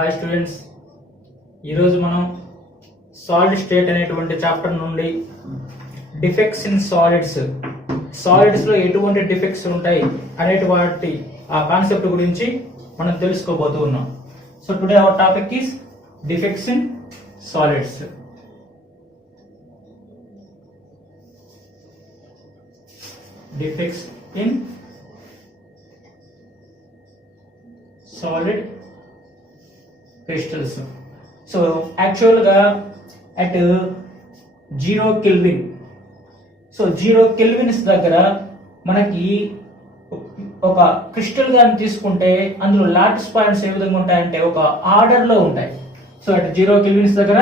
Hi students, ఈరోజు మనం solid state అనేటువంటి చాప్టర్ నుండి డిఫెక్ట్స్ ఇన్ సాలిడ్స్ లో ఎటువంటి డిఫెక్ట్స్ ఉంటాయి అనేటువంటి ఆ కాన్సెప్ట్ గురించి మనం తెలుసుకోబోతూ ఉన్నాం. So today our topic is defects in solids. Defects in solid crystals. So actually at 0 Kelvin, so 0 Kelvins దగ్గర మనకి ఒక క్రిస్టల్ గాని తీసుకుంటే అందులో లాటిస్ పాయింట్స్ ఏ విధంగా ఉంటాయంటే ఒక ఆర్డర్ లో ఉంటాయి. సో అట్ 0 Kelvins దగ్గర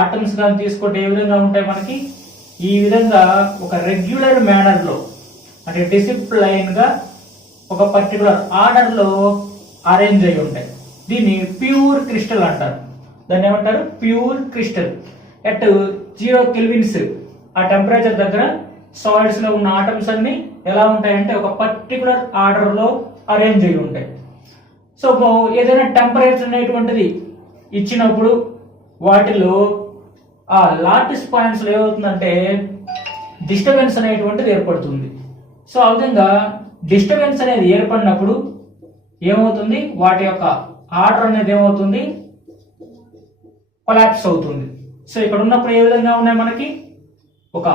ఆటమ్స్ గాని తీసుకుంటే ఏ విధంగా ఉంటాయి, మనకి ఈ విధంగా ఒక రెగ్యులర్ మేనర్ లో అంటే డిసిప్లైన్ గా ఒక పర్టికులర్ ఆర్డర్ లో అరేంజ్ అయి ఉంటాయి. దీన్ని ప్యూర్ క్రిస్టల్ అంటారు. దాన్ని ఏమంటారు? Pure crystal. ఎట్ 0 Kelvins ఆ టెంపరేచర్ దగ్గర సాలిడ్స్ లో ఉన్న ఆటమ్స్ అన్ని ఎలా ఉంటాయంటే ఒక పర్టికులర్ ఆర్డర్ లో అరేంజ్ అయి ఉంటాయి. సో ఏదైనా టెంపరేచర్ అనేటువంటిది ఇచ్చినప్పుడు వాటిలో ఆ లాటిస్ పాయింట్స్ లో ఏమవుతుందంటే డిస్టర్బెన్స్ అనేటువంటిది ఏర్పడుతుంది. సో ఆ విధంగా డిస్టర్బెన్స్ అనేది ఏర్పడినప్పుడు ఏమవుతుంది, వాటి యొక్క ఆర్డర్ అనేది ఏమవుతుంది, కొలాప్స్ అవుతుంది. సో ఇక్కడ ఉన్నప్పుడు ఏ విధంగా ఉన్నాయి, మనకి ఒక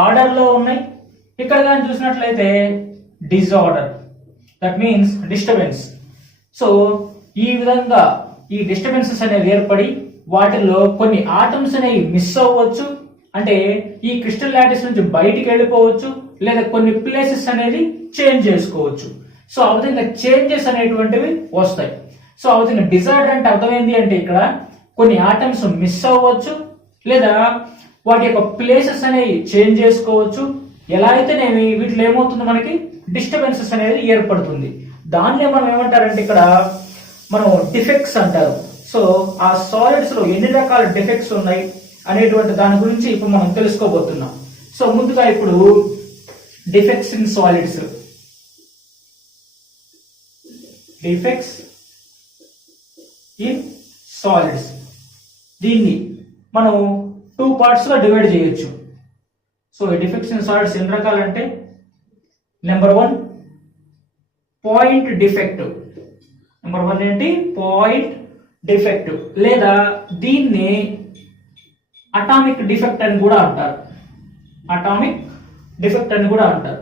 ఆర్డర్ లో ఉన్నాయి. ఇక్కడ కానీ చూసినట్లయితే disorder, that means disturbance. So ఈ విధంగా ఈ డిస్టర్బెన్సెస్ అనేది ఏర్పడి వాటిల్లో కొన్ని ఆటమ్స్ అనేవి మిస్ అవ్వచ్చు, అంటే ఈ క్రిస్టల్ లాటిస్ నుంచి బయటికి వెళ్ళిపోవచ్చు, లేదా కొన్ని ప్లేసెస్ అనేది చేంజ్ చేసుకోవచ్చు. సో ఆ విధంగా చేంజెస్ అనేటువంటివి వస్తాయి. సో ఆ విధంగా డిజార్డర్ అంటే అర్థమైంది అంటే ఇక్కడ కొన్ని ఆటమ్స్ మిస్ అవ్వచ్చు, లేదా వాటి యొక్క ప్లేసెస్ అనేవి చేంజ్ చేసుకోవచ్చు. ఎలా అయితేనేమి వీటిలో ఏమవుతుంది, మనకి డిస్టర్బెన్సెస్ అనేది ఏర్పడుతుంది. దాన్నే మనం ఏమంటారంటే ఇక్కడ మనం డిఫెక్ట్స్ అంటారు. సో ఆ సాలిడ్స్ లో ఎన్ని రకాల డిఫెక్ట్స్ ఉన్నాయి అనేటువంటి దాని గురించి ఇప్పుడు మనం తెలుసుకోబోతున్నాం. సో ముందుగా ఇప్పుడు defects in solids. Defects in solids, దీన్ని మనం 2 పార్ట్స్ లో డివైడ్ చేయొచ్చు. సో డిఫెక్ట్స్ ఇన్ సాలిడ్స్ ఎన్ని రకాలంటే, నెంబర్ 1 పాయింట్ డిఫెక్ట్. నెంబర్ 1 ఏంటి? పాయింట్ డిఫెక్ట్, లేదా దీన్ని అటామిక్ డిఫెక్ట్ అని కూడా అంటారు. అటామిక్ డిఫెక్ట్ అని కూడా అంటారు.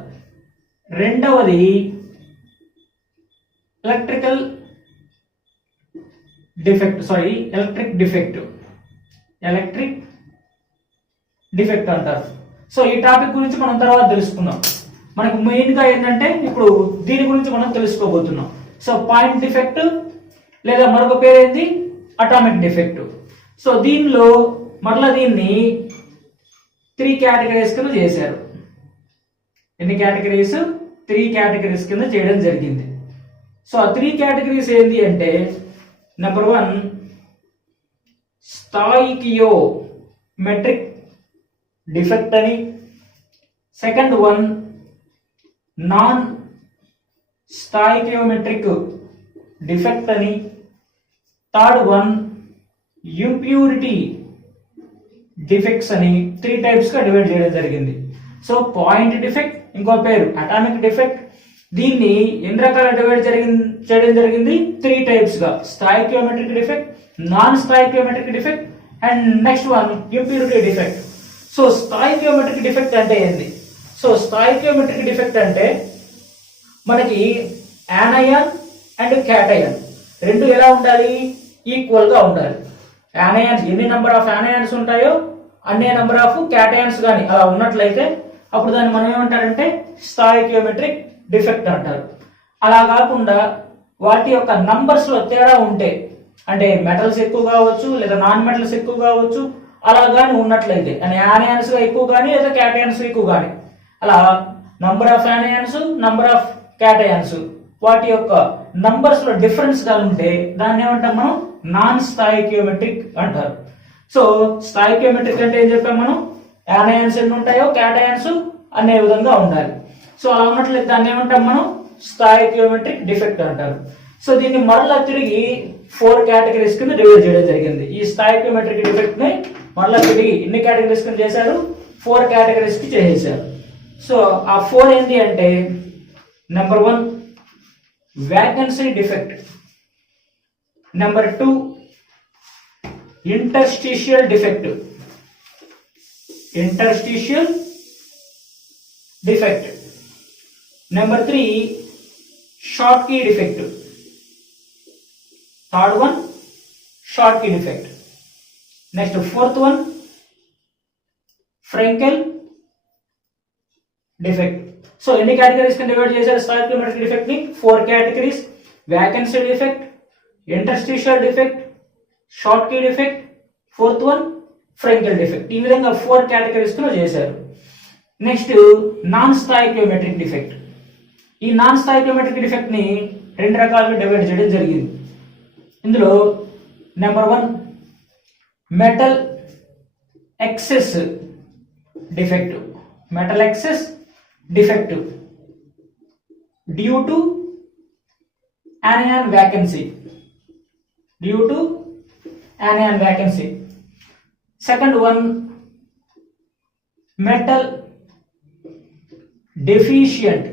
రెండవది ఎలక్ట్రిక్ డిఫెక్ట్ అంటారు. సో ఈ టాపిక్ గురించి మనం తర్వాత తెలుసుకుందాం. మనకు మెయిన్ గా ఏంటంటే ఇప్పుడు దీని గురించి మనం తెలుసుకోబోతున్నాం. సో పాయింట్ డిఫెక్ట్ లేదా మరొక పేరు ఏంటి, అటామిక్ డిఫెక్ట్. సో దీనిలో మరలా దీన్ని 3 కేటగిరీస్ కింద చేశారు. ఎన్ని కేటగిరీస్? 3 కేటగిరీస్ కింద చేయడం జరిగింది. సో ఆ 3 కేటగిరీస్ ఏంటి అంటే, నెంబర్ 1 స్టాయికియోమెట్రిక్ డిఫెక్ట్ అని, సెకండ్ 1 నాన్ స్టాయికియోమెట్రిక్ డిఫెక్ట్ అని, థర్డ్ 1 ఇంప్యూరిటీ డిఫెక్ట్స్ అని 3 టైప్స్ గా డివైడ్ చేయడం జరిగింది. సో పాయింట్ డిఫెక్ట్, ఇంకో పేరు అటామిక్ డిఫెక్ట్. దీన్ని ఎన్ని రకాల డివైడ్ చేయడం జరిగింది? 3 టైప్స్ గా: stoichiometric defect, non stoichiometric defect, and next 1 impurity defect. So stoichiometric defect అంటే ఏంది? సో స్టాయికియోమెట్రిక్ డిఫెక్ట్ అంటే మనకి యానయాన్ అండ్ క్యాటయాన్ రెండు ఎలా ఉండాలి? ఈక్వల్ గా ఉండాలి. యానయాన్స్ ఎన్ని నెంబర్ ఆఫ్ యానయాన్స్ ఉంటాయో అన్ని నెంబర్ ఆఫ్ క్యాటయాన్స్ కానీ అలా ఉన్నట్లయితే అప్పుడు దాన్ని మనం ఏమంటారంటే స్టాయికియోమెట్రిక్ డిఫెక్ట్ అంటారు. అలా కాకుండా వాటి యొక్క నంబర్స్ లో తేడా ఉంటే, అంటే మెటల్స్ ఎక్కువ కావచ్చు లేదా నాన్ మెటల్స్ ఎక్కువ కావచ్చు, అలా కానీ ఉన్నట్లయితే యానయాన్స్ ఎక్కువ కానీ లేదా క్యాటయాన్స్ ఎక్కువ కానీ, అలా number of anions, number of cations వాటి యొక్క నంబర్స్ లో డిఫరెన్స్ గా ఉంటే దాన్ని ఏమంటాం మనం? నాన్ స్టాయికియోమెట్రిక్ అంటారు. సో స్టాయికియోమెట్రిక్ అంటే ఏం చెప్పాం మనం? యానయాన్స్ ఎన్ని ఉంటాయో క్యాటయాన్స్ అనే విధంగా ఉండాలి. సో అలా ఉన్నట్లయితే దాన్ని ఏమంటాం మనం? స్టాయికియోమెట్రిక్ డిఫెక్ట్ అంటారు. సో దీన్ని మరలా తిరిగి 4 కేటగిరీస్ కింద డివైడ్ చేయడం జరిగింది. ఈ స్టాయికియోమెట్రిక్ డిఫెక్ట్ ని మరలా తిరిగి ఎన్ని కేటగిరీస్ కింద చేశారు? 4 కేటగిరీస్ కి చేసేసారు. సో ఆ 4 ఏంటి అంటే, number 1 vacancy defect, number 2 interstitial defect, number 3 Schottky defect, third one Schottky defect, next fourth one Frenkel defect. So ఎన్ని కేటగిరీస్ కింద డివైడ్ చేశారు స్టాయికియోమెట్రిక్ డిఫెక్ట్ ని? 4 categories: vacancy defect, interstitial defect, Schottky defect, fourth one Frenkel defect. ఈ విధంగా 4 categories కింద చేశారు. Next non stoichiometric defect. ఈ non stoichiometric defect ని 2 రకాలుగా డివైడ్ చేయడం జరిగింది. ఇందులో number 1 metal excess defect, due to anion vacancy. Second one metal deficient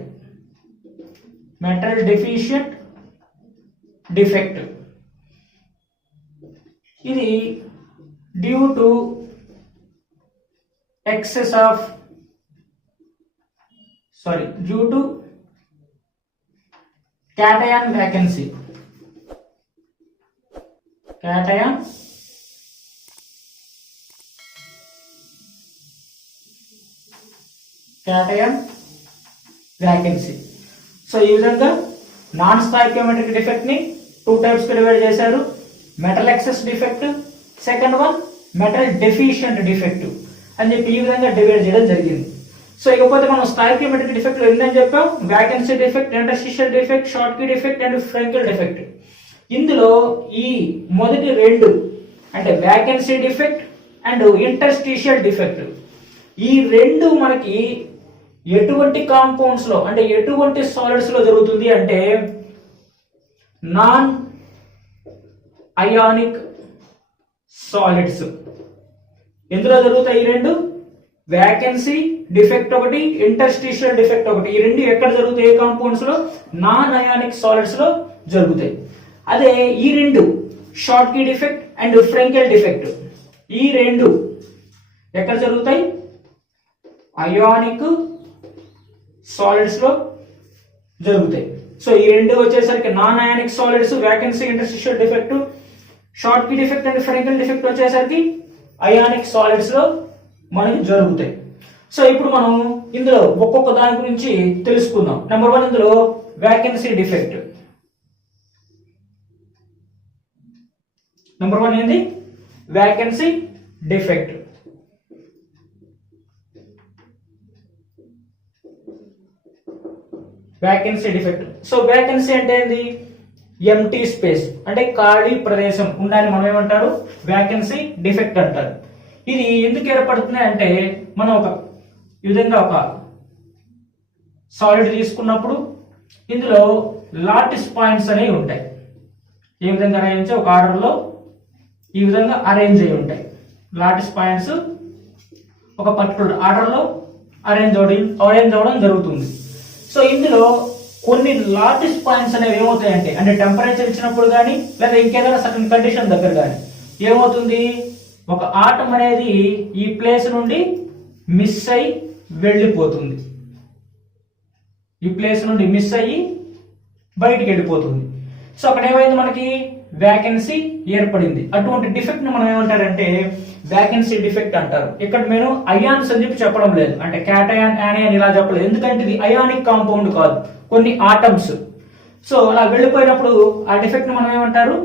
defect. ఇది due to cation vacancy. So ఈ విధంగా నాన్ స్టాయికియోమెట్రిక్ డిఫెక్ట్ ని 2 టైప్స్ కి డివైడ్ చేశారు. Metal excess defect, second one metal deficient defect అని చెప్పి ఈ విధంగా డివైడ్ చేయడం జరిగింది. సో ఇకపోతే మనం స్టాయికియోమెట్రిక్ డిఫెక్ట్ లో ఏంటని చెప్పాం? Vacancy defect, interstitial defect, Schottky defect and Frenkel defect. ఇందులో ఈ మొదటి 2 అంటే vacancy defect and interstitial defect, ఈ 2 మనకి ఎటువంటి కాంపౌండ్స్ లో అంటే ఎటువంటి సాలిడ్స్ లో జరుగుతుంది అంటే నాన్ అయానిక్ సాలిడ్స్. ఎందులో జరుగుతాయి ఈ 2? వేకెన్సీ డిఫెక్ట్ ఒకటి, ఇంటర్స్టిషియల్ డిఫెక్ట్ ఒకటి. ఈ 2 ఎక్కడ జరుగుతాయి? ఏ కాంపౌండ్స్ లో? నాన్ అయానిక్ సాలిడ్స్ లో జరుగుతాయి. అదే ఈ 2 Schottky defect and Frenkel defect, ఈ 2 ఎక్కడ జరుగుతాయి? అయానిక్ సాలిడ్స్ లో జరుగుతాయి. సో ఈ 2 వచ్చేసరికి non ionic solids, vacancy, interstitial defect, Schottky defect and Frenkel defect వచ్చేసరికి అయానిక్ సాలిడ్స్ లో మనకి జరుగుతాయి. సో ఇప్పుడు మనం ఇందులో ఒక్కొక్క దాని గురించి తెలుసుకుందాం. నెంబర్ 1 ఇందులో వేకెన్సీ డిఫెక్ట్. నెంబర్ 1 ఏంది? Vacancy defect. సో వేకెన్సీ అంటే ఏంది? ఎంటీ స్పేస్ అంటే ఖాళీ ప్రదేశం ఉండాలని మనం ఏమంటారు? వేకెన్సీ డిఫెక్ట్ అంటారు. ఇది ఎందుకు ఏర్పడుతుంది అంటే, మనం ఈ విధంగా ఒక సాలిడ్ తీసుకున్నప్పుడు ఇందులో లాటిస్ పాయింట్స్ అనేవి ఉంటాయి. ఏ విధంగా అరేంజ్? ఒక ఆర్డర్ లో ఈ విధంగా అరేంజ్ అయి ఉంటాయి. లాటిస్ పాయింట్స్ ఒక పర్టికులర్ ఆర్డర్ లో అరేంజ్ అవడం జరుగుతుంది. సో ఇందులో కొన్ని లాటిస్ పాయింట్స్ అనేవి ఏమవుతాయంటే, అంటే టెంపరేచర్ ఇచ్చినప్పుడు కానీ లేదా ఇంకేదైనా సర్టన్ కండిషన్ దగ్గర కానీ ఏమవుతుంది? ఒక ఆటం అనేది ఈ ప్లేస్ నుండి మిస్ అయి వెళ్ళిపోతుంది. ఈ ప్లేస్ నుండి మిస్ అయ్యి బయటికి వెళ్ళిపోతుంది. సో అక్కడ ఏమైంది? మనకి వేకెన్సీ ఏర్పడింది. అటువంటి డిఫెక్ట్ ని మనం ఏమంటారంటే వేకెన్సీ డిఫెక్ట్ అంటారు. ఇక్కడ నేను అయాన్స్ అని చెప్పడం లేదు, అంటే క్యాటయాన్, యానియాన్ ఇలా చెప్పలేదు. ఎందుకంటే ఇది అయానిక్ కాంపౌండ్ కాదు, కొన్ని ఆటమ్స్. సో అలా వెళ్ళిపోయినప్పుడు ఆ డిఫెక్ట్ ని మనం ఏమంటారు?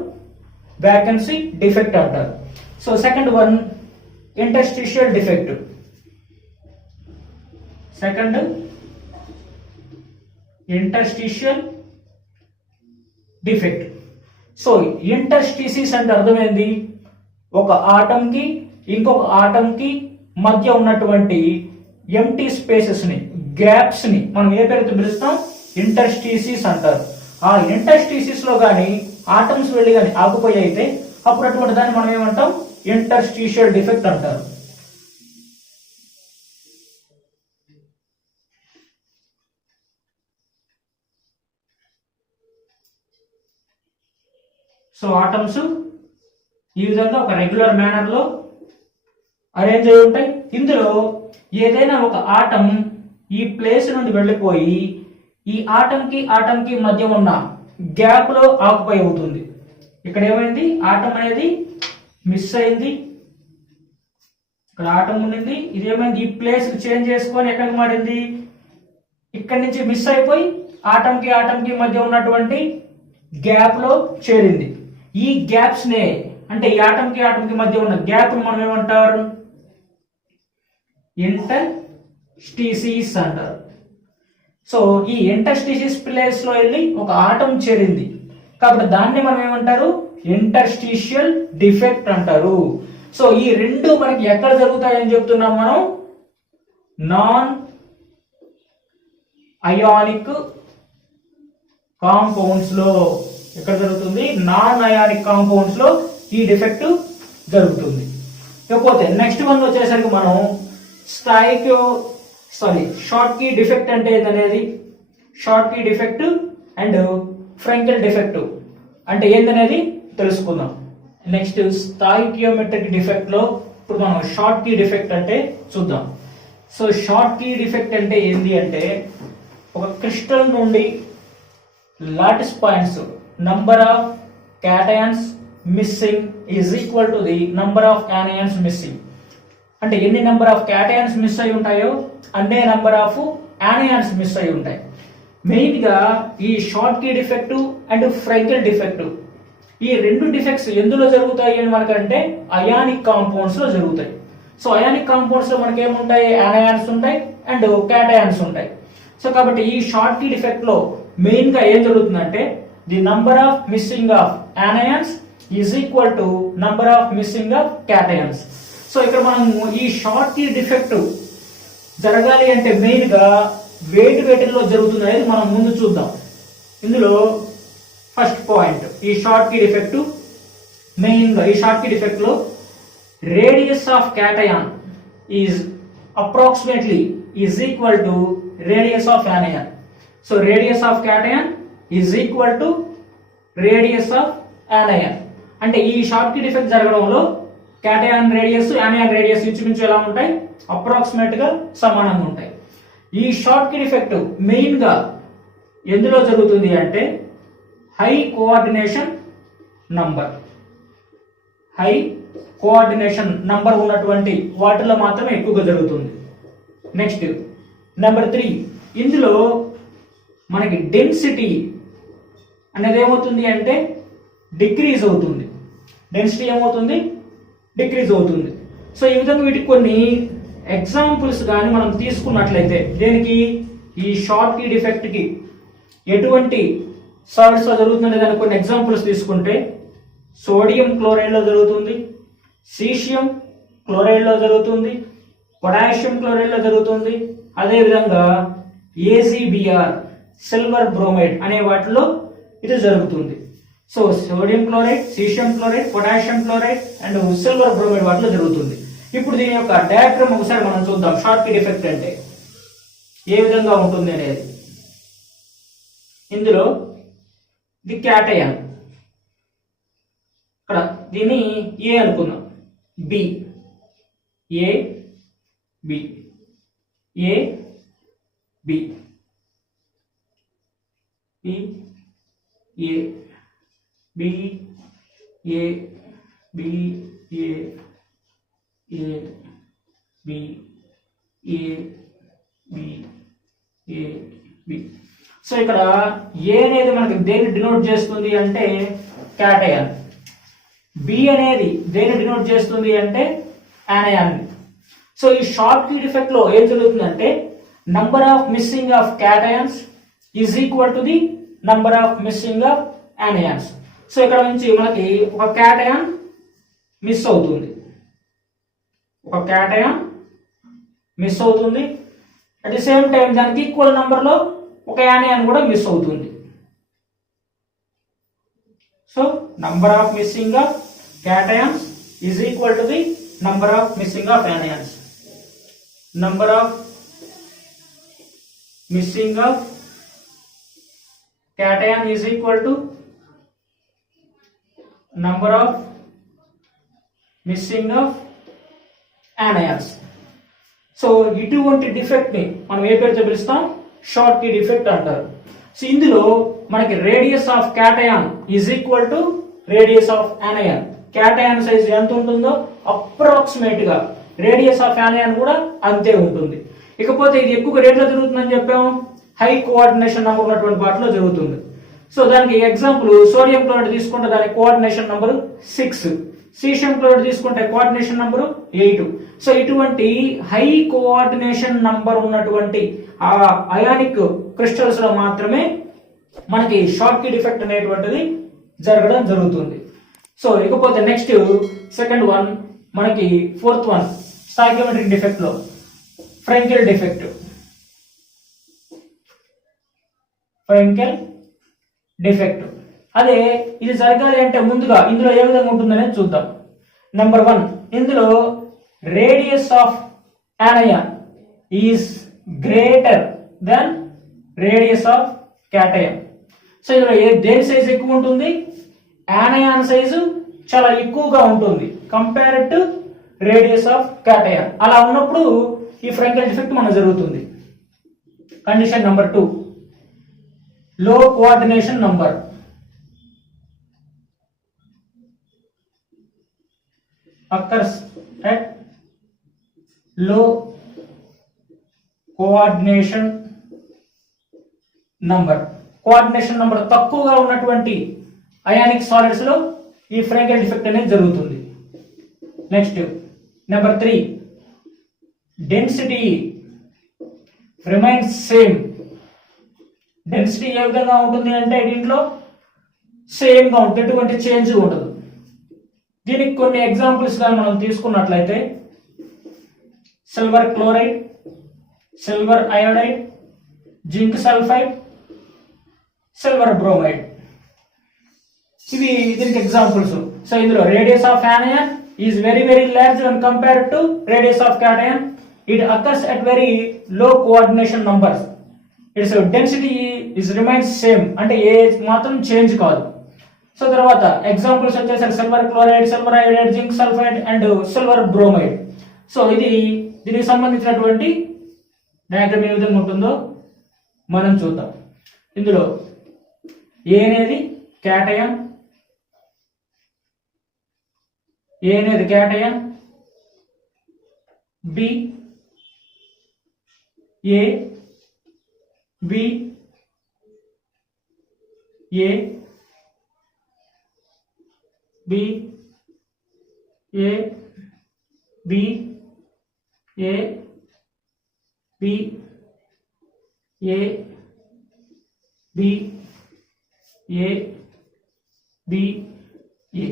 వేకెన్సీ డిఫెక్ట్ అంటారు. So second one interstitial defect. So interstices అంటే అర్థమైంది, ఒక ఆటమ్ కి ఇంకొక ఆటమ్ కి మధ్య ఉన్నటువంటి ఎంటీ స్పేసెస్ ని, గ్యాప్స్ ని మనం ఏ పేరుతో పిలుస్తాం? ఇంటర్స్టిసిస్ అంటారు. ఆ ఇంటర్స్టీసిస్ లో కానీ ఆటమ్స్ వెళ్ళి కానీ ఆకుపోయి అయితే అప్పుడు అటువంటి దాన్ని మనం ఏమంటాం, ఇంటర్స్టీషియల్ డిఫెక్ట్ అంటారు. సో ఆటమ్స్ ఈ విధంగా ఒక రెగ్యులర్ మేనర్ లో అరేంజ్ అయి ఉంటాయి. ఇందులో ఏదైనా ఒక ఆటం ఈ ప్లేస్ నుండి వెళ్ళిపోయి ఈ ఆటం కి మధ్య ఉన్న గ్యాప్ లో ఆక్యుపై అవుతుంది. ఇక్కడ ఏమైంది, ఆటం అనేది మిస్ అయింది, ఇక్కడ ఆటం ఉండింది, ఇది ఏమైంది ఈ ప్లేస్ చేంజ్ చేసుకొని ఎక్కడికి మారింది, ఇక్కడి నుంచి మిస్ అయిపోయి ఆటం కి మధ్య ఉన్నటువంటి గ్యాప్ లో చేరింది. ఈ గ్యాప్స్ నే అంటే ఈ ఆటం కి మధ్య ఉన్న గ్యాప్ మనం ఏమంటారు, ఇంటర్స్టీసిస్ అంటారు. సో ఈ ఇంటర్స్టీసిస్ ప్లేస్ లో వెళ్ళి ఒక ఆటం చేరింది కాబట్టి దాన్ని మనం ఏమంటారు, ఇంటర్స్టీషియల్ డిఫెక్ట్ అంటారు. సో ఈ రెండు మనకి ఎక్కడ జరుగుతాయని చెప్తున్నాం మనం, నాన్ అయానిక్ కాంపౌండ్స్ లో. ఎక్కడ జరుగుతుంది, నాన్ అయానిక్ కాంపౌండ్స్ లో ఈ డిఫెక్ట్ జరుగుతుంది. ఇకపోతే నెక్స్ట్ వన్ వచ్చేసరికి మనం షార్ట్ కీ డిఫెక్ట్ అంటే ఏందనేది, Schottky defect and Frenkel defect అంటే ఏందనేది తెలుసుకుందాం. నెక్స్ట్ స్టాయికియోమెట్రిక్ డిఫెక్ట్ లో ఇప్పుడు మనం షార్ట్ కీ డిఫెక్ట్ అంటే చూద్దాం. సో షార్ట్ కీ డిఫెక్ట్ అంటే ఏంది అంటే, ఒక క్రిస్టల్ నుండి lattice points number of cations missing is equal to the number of anions missing. అంటే ఎన్ని నెంబర్ ఆఫ్ cations మిస్ అయి ఉంటాయో అన్నే నెంబర్ ఆఫ్ anions మిస్ అయి ఉంటాయి. మెయిన్ గా ఈ Schottky defect and Frenkel defect ఈ రెండు డిఫెక్ట్స్ ఎందులో జరుగుతాయి అని మనకంటే అయానిక్ కాంపౌండ్స్ లో జరుగుతాయి. సో అయానిక్ కాంపౌండ్స్ లో మనకి ఏముంటాయి, anions ఉంటాయి అండ్ cations ఉంటాయి. సో కాబట్టి ఈ షార్ట్ కీ డిఫెక్ట్ లో మెయిన్ గా ఏం జరుగుతుందంటే, the number of missing of anions is equal to number of missing of cations. So ఇక్కడ మనం ఈ షార్ట్ కీ డిఫెక్ట్ జరగాలి అంటే మెయిన్ గా వేటిలో జరుగుతుంది అనేది మనం ముందు చూద్దాం. ఇందులో ఫస్ట్ పాయింట్, ఈ షార్ట్ కీ డిఫెక్ట్ మెయిన్ గా ఈ షార్ట్ కీ డిఫెక్ట్ లో radius of cation is approximately is equal to radius of anion. So radius of cation is equal to radius of anion. అంటే ఈ షార్ట్ కీ డిఫెక్ట్ జరగడంలో cation radius anion radius ఇంచుమించు ఎలా ఉంటాయి, approximate గా సమానంగా ఉంటాయి. ఈ షార్ట్ కీ డిఫెక్ట్ మెయిన్ గా ఎందులో జరుగుతుంది అంటే హై కోఆర్డినేషన్ నంబర్ ఉన్నటువంటి వాటిలో మాత్రమే ఎక్కువగా జరుగుతుంది. నెక్స్ట్ నెంబర్ 3, ఇందులో మనకి డెన్సిటీ అనేది ఏమవుతుంది అంటే డిక్రీజ్ అవుతుంది. డెన్సిటీ ఏమవుతుంది, డిక్రీజ్ అవుతుంది. సో ఈ విధంగా వీటికి కొన్ని ఎగ్జాంపుల్స్ కానీ మనం తీసుకున్నట్లయితే, దేనికి, ఈ షార్ట్ కీ డిఫెక్ట్ కి ఎటువంటి సాల్ట్స్ లో జరుగుతుంది దానికి కొన్ని ఎగ్జాంపుల్స్ తీసుకుంటే, సోడియం క్లోరైడ్ లో జరుగుతుంది, సీషియం క్లోరైడ్ లో జరుగుతుంది, పొటాషియం క్లోరైడ్ లో జరుగుతుంది, అదేవిధంగా AgBr సిల్వర్ బ్రోమైడ్ అనే వాటిలో ఇది జరుగుతుంది. So sodium chloride, caesium chloride, potassium chloride and silver bromide వాటిలో జరుగుతుంది. ఇప్పుడు దీని యొక్క డయాగ్రామ్ ఒకసారి మనం చూద్దాం. షార్ట్ కీ డిఫెక్ట్ అంటే ఏ విధంగా ఉంటుంది అనేది. ఇందులో ఇది క్యాటయాన్, ఇక్కడ దీన్ని ఏ అనుకుందాం, B A B A B B A B A B A A B A B A B. So ఇక్కడ ఏ అనేది మనకి దేన్ని డినోట్ చేస్తుంది అంటే క్యాటయాన్, బి అనేది దేన్ని డినోట్ చేస్తుంది అంటే anion. సో ఈ షార్ట్ కీ డిఫెక్ట్ లో ఏం జరుగుతుందంటే number of missing of cations is equal to the number of missing of anions. So ఇక్కడ నుంచి మనకి ఒక cation మిస్ అవుతుంది, ఒక cation మిస్ అవుతుంది. అట్ ది సేమ్ టైం దానికి ఈక్వల్ నంబర్ లో ఒక anion కూడా మిస్ అవుతుంది. So number of missing of cations is equal to the number of missing of anions. Number of missing of cation is equal to number of missing of anions. So ఇటువంటి defect ని మనం ఏ పేరుతో పిలుస్తాం? Short key defect అంటారు. So ఇందులో మనకి radius of cation is equal to radius of యానయాన్. Cation size ఎంత ఉంటుందో అప్రాక్సిమేట్ గా రేడియస్ ఆఫ్ యానయాన్ కూడా అంతే ఉంటుంది. ఇకపోతే ఇది ఎక్కువ రేట్లో జరుగుతుందని చెప్పాము, హై కోఆర్డినేషన్ నంబర్ ఉన్నటువంటి వాటిలో జరుగుతుంది. సో దానికి ఎగ్జాంపుల్ సోడియం క్లోరైడ్ తీసుకుంటే దాని కోఆర్డినేషన్ నంబర్ 6, సీషియం క్లోరైడ్ తీసుకుంటే కోఆర్డినేషన్ నంబర్ 8. సో ఇటువంటి హై కోఆర్డినేషన్ నంబర్ ఉన్నటువంటి ఆ అయానిక్ క్రిస్టల్స్ లో మాత్రమే మనకి షార్ట్ కీ డిఫెక్ట్ అనేటువంటిది జరగడం జరుగుతుంది. సో ఇకపోతే నెక్స్ట్ సెకండ్ వన్ మనకి ఫోర్త్ వన్ స్టాయికియోమెట్రిక్ డిఫెక్ట్ లో ఫ్రెంకెల్ డిఫెక్ట్. ఫ్రెంకెల్ డిఫెక్ట్ అదే ఇది జరగాలి అంటే ముందుగా ఇందులో ఏ విధంగా ఉంటుందనేది చూద్దాం. నెంబర్ 1, ఇందులో radius of యానయాన్ is greater than radius of cation. So ఇందులో దేని సైజ్ ఎక్కువ ఉంటుంది? యానయాన్ సైజు చాలా ఎక్కువగా ఉంటుంది compare to radius of cation. అలా ఉన్నప్పుడు ఈ ఫ్రెంకెల్ డిఫెక్ట్ మనకు జరుగుతుంది. కండిషన్ నెంబర్ 2, లో coordination number. occurs at low coordination number. Coordination number తక్కువగా ఉన్నటువంటి అయానిక్ సాలిడ్స్ లో ఈ ఫ్రెంకెల్ డిఫెక్ట్ అనేది జరుగుతుంది. Next number 3, density remains same. Density ఏ విధంగా ఉంటుంది అంటే దీంట్లో సేమ్ గా ఉంటుంది, ఎటువంటి చేంజ్ ఉండదు. దీనికి కొన్ని ఎగ్జాంపుల్స్ గా మనం తీసుకున్నట్లయితే silver chloride, silver iodide, zinc sulphide, silver bromide, ఇవి దీనికి ఎగ్జాంపుల్స్. సో ఇందులో radius of యానయాన్ is very large when compared to radius of cation. It occurs at very low coordination numbers. Its density is remains same, అంటే ఏ మాత్రం change కాదు. So తర్వాత examples వచ్చేసరికి silver chloride, silver iodide, zinc sulphide and silver bromide. So ఇది దీనికి సంబంధించినటువంటి diagram ఏ విధంగా ఉంటుందో మనం చూద్దాం. ఇందులో ఏ అనేది క్యాటయాన్, ఏ అనేది cation, B A, B A, B A, B A, B A, B A, B A.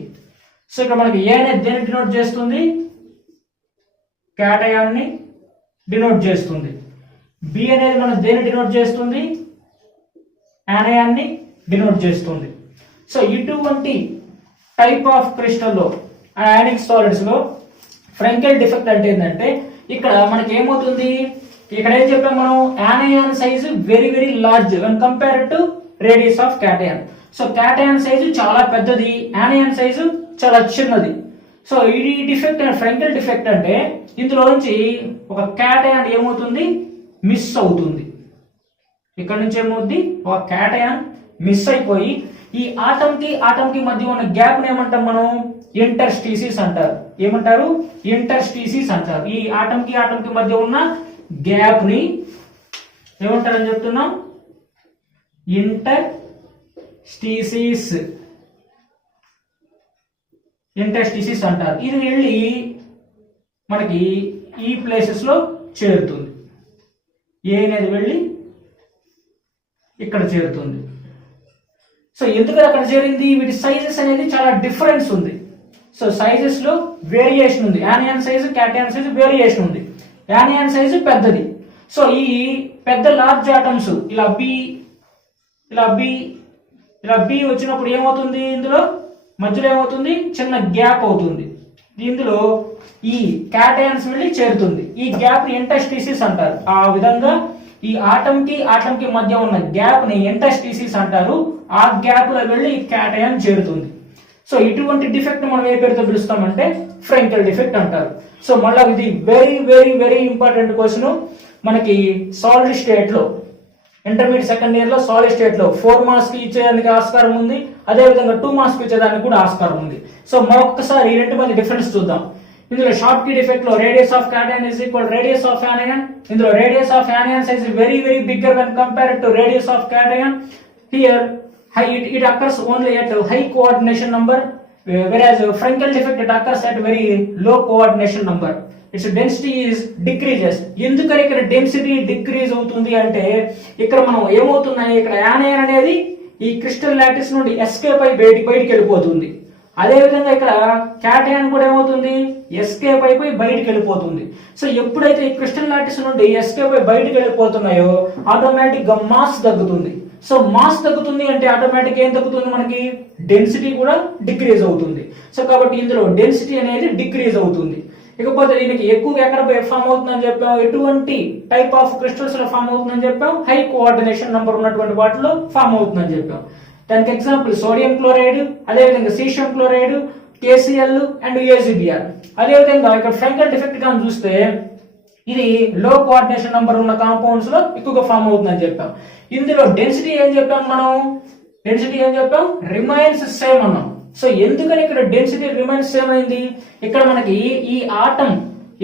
So ఇక్కడ మనకి ఏ అనేది దేన్ని డినోట్ చేస్తుంది? క్యాటయాన్ని డినోట్ చేస్తుంది. బి అనేది మనం దేన్ని డినోట్ చేస్తుంది? యానయాన్ని డినోట్ చేస్తుంది. సో ఇటువంటి టైప్ ఆఫ్ క్రిస్టల్ లో అయానిక్ సాలిడ్స్ లో ఫ్రెంకెల్ డిఫెక్ట్ అంటే ఏంటంటే ఇక్కడ మనకి ఏమవుతుంది, ఇక్కడ ఏం చెప్పాం మనం, యానయాన్ size very large when compared to radius of cation. So cation size చాలా పెద్దది, యానయాన్ సైజు చాలా చిన్నది. సో ఇది డిఫెక్ట్ ఫ్రెంకెల్ డిఫెక్ట్ అంటే ఇందులో నుంచి ఒక క్యాటయాన్ ఏమవుతుంది, మిస్ అవుతుంది. ఇక్కడ నుంచి ఏమవుతుంది, ఒక క్యాటయాన్ మిస్ అయిపోయి ఈ ఆటమ్ కి మధ్య ఉన్న గ్యాప్ ని ఏమంటాం మనం, ఇంటర్స్టీసిస్ అంటారు. ఏమంటారు? ఇంటర్స్టీసిస్ అంటారు. ఈ ఆటమ్ కి మధ్య ఉన్న గ్యాప్ ని ఏమంటారని చెప్తున్నాం, ఇంటర్స్టీసిస్ అంటారు. ఇది వెళ్ళి మనకి ఈ ప్లేసెస్ లో చేరుతుంది. ఏ అనేది వెళ్ళి ఇక్కడ చేరుతుంది. సో ఎందుకని అక్కడ చేరింది, వీటి సైజెస్ అనేది చాలా డిఫరెన్స్ ఉంది. సో సైజెస్ లో వేరియేషన్ ఉంది. యానయాన్ సైజు, క్యాటయాన్ సైజు వేరియేషన్ ఉంది. యానయాన్ సైజు పెద్దది. సో ఈ పెద్ద లార్జ్ ఆటమ్స్ ఇలా బి ఇలా బి వచ్చినప్పుడు ఏమవుతుంది, ఇందులో మధ్యలో ఏమవుతుంది, చిన్న గ్యాప్ అవుతుంది. ఇందులో ఈ క్యాటయాన్స్ వెళ్ళి చేరుతుంది. ఈ గ్యాప్ ని ఇంటర్స్టిసిస్ అంటారు. ఆ విధంగా ఈ ఆటం కి మధ్య ఉన్న గ్యాప్ ని ఇంటర్స్టిసిస్ అంటారు. ఆ గ్యాప్ లో వెళ్ళి ఈ క్యాటయాన్ చేరుతుంది. సో ఇటువంటి డిఫెక్ట్ మనం ఏ పేరుతో పిలుస్తామంటే ఫ్రెంకెల్ డిఫెక్ట్ అంటారు. సో మళ్ళీ ఇది very very very important question. మనకి సాలిడ్ స్టేట్ లో ఇంటర్మీడియట్ సెకండ్ ఇయర్ లో సాలిడ్ స్టేట్ లో 4 మార్క్స్ కి ఇచ్చేదానికి ఆస్కారం ఉంది, అదే విధంగా 2 మార్క్స్ కి ఇచ్చేదానికి కూడా ఆస్కారం ఉంది. సో మరొకసారి ఈ రెండు మధ్య డిఫరెన్స్ చూద్దాం. ఇందులో షార్ట్ కీ డిఫెక్ట్ లో radius of cation is equal radius of anion. ఇందులో radius of anion size very very bigger when compared to radius of cation. Here it occurs only at high coordination number, whereas Frenkel defect it occurs at very low coordination number. Its density is decreases. ఎందుకని ఇక్కడ density decrease అవుతుంది అంటే ఇక్కడ మనం ఏమవుతున్నాయి, ఇక్కడ anion అనేది ఈ crystal lattice నుండి ఎస్కేప్ అయి బయటికి వెళ్ళిపోతుంది. అదే విధంగా ఇక్కడ క్యాటయాన్ కూడా ఏమవుతుంది, ఎస్కేప్ అయిపోయి బయటికి వెళ్ళిపోతుంది. సో ఎప్పుడైతే ఈ క్రిస్టల్ లాటిస్ నుండి ఎస్కేప్ అయి బయటికి వెళ్ళిపోతున్నాయో ఆటోమేటిక్ గా మాస్ తగ్గుతుంది. సో మాస్ తగ్గుతుంది అంటే ఆటోమేటిక్ ఏం తగ్గుతుంది, మనకి డెన్సిటీ కూడా డిక్రీజ్ అవుతుంది. సో కాబట్టి ఇందులో డెన్సిటీ అనేది డిక్రీజ్ అవుతుంది. ఇకపోతే దీనికి ఎక్కువగా ఎక్కడ ఫామ్ అవుతుందని చెప్పాం, ఎటువంటి టైప్ ఆఫ్ క్రిస్టల్స్ లో ఫామ్ అవుతుందని చెప్పాం, హై కోఆర్డినేషన్ నంబర్ ఉన్నటువంటి వాటిలో ఫామ్ అవుతుందని చెప్పాం. దానికి ఎగ్జాంపుల్ సోడియం క్లోరైడ్, అదేవిధంగా caesium chloride, KCL and AgBr. అదేవిధంగా ఇక్కడ ఫ్రెంకెల్ డిఫెక్ట్ గా చూస్తే ఇది లో కోఆర్డినేషన్ నంబర్ ఉన్న కాంపౌండ్స్ లో ఎక్కువగా ఫామ్ అవుతుందని చెప్పాం. ఇందులో డెన్సిటీ ఏం చెప్పాం, రిమైన్స్ సేమ్ అన్నాం. సో ఎందుకని ఇక్కడ డెన్సిటీ రిమైన్స్ సేమ్ అయింది, ఇక్కడ మనకి ఈ ఆటం